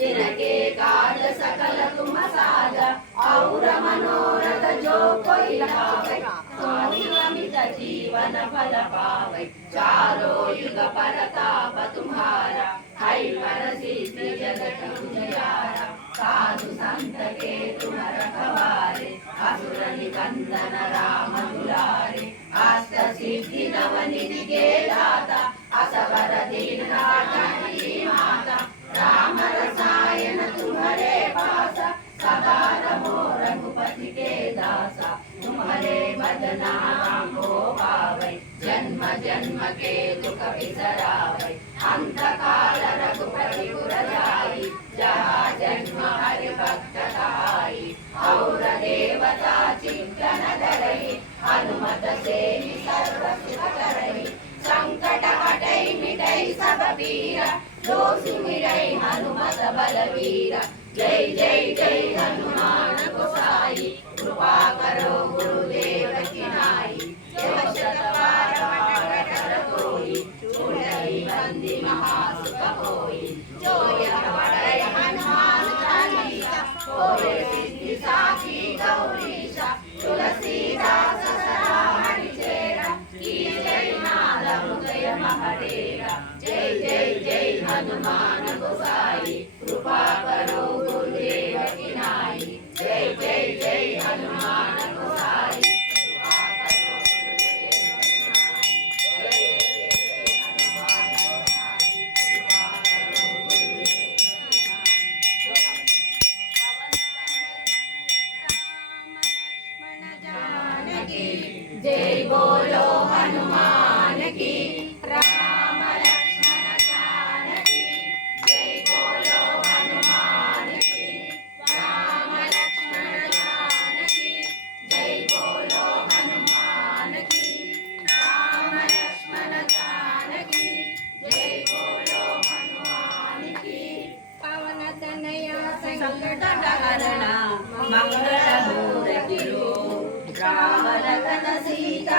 जिनके काज सकल तुम साजा और मनोरथ जो कोई लावे सोई अमित जीवन फल पावे चारों युग परताप तुम्हारा है पर सिद्धि जगत उजियारा साधु संत के तुम रखवारे असुर निकंदन राम दुलारे अष्ट सिद्धि नव निधि के दाता असवर दीन राजनी माता राम रसायन तुम्हारे पासा सदा रहो रघुपति के दासा तुम्हारे भजना को पावै जन्म जन्म के दुख बिसरावै अंत काल रघुपति पुर जाई जहाँ जन्म हरि भक्त कहाई और देवता चिंतन धरई हनुमत से सर्व सुख करई संकट हटई मिटई सब पीरा जो सुमिरई हनुमत बलवीरा जय जय जय हनुमान गोसाई कृपा करो गुरुदेव की नाई जो शतवार पाठ कर कोई छूटई बंदी महासुख होई जो यह पढ़े हनुमान चालीसा होए सिद्धि साखी गौरीशा तुलसीदास सदा हरिचेरा की जय नाद हृदय महडेरा जय जय जय हनुमान गोसाई कृपा करो गुरुदेव की नाई जय जय जय हनुमान गोसाई कृपा करो गुरुदेव की नाई जय जय जय हनुमान गोसाई कृपा करो गुरुदेव की नाई जय बोलो हनुमान की राम लक्ष्मण जानकी जय बोलो हनुमान की राम लक्ष्मण जानकी जय बोलो हनुमान की राम लक्ष्मण जानकी जय बोलो हनुमान की पवन तनया संकट हरण मंगल मूर्ति राम लखन सीता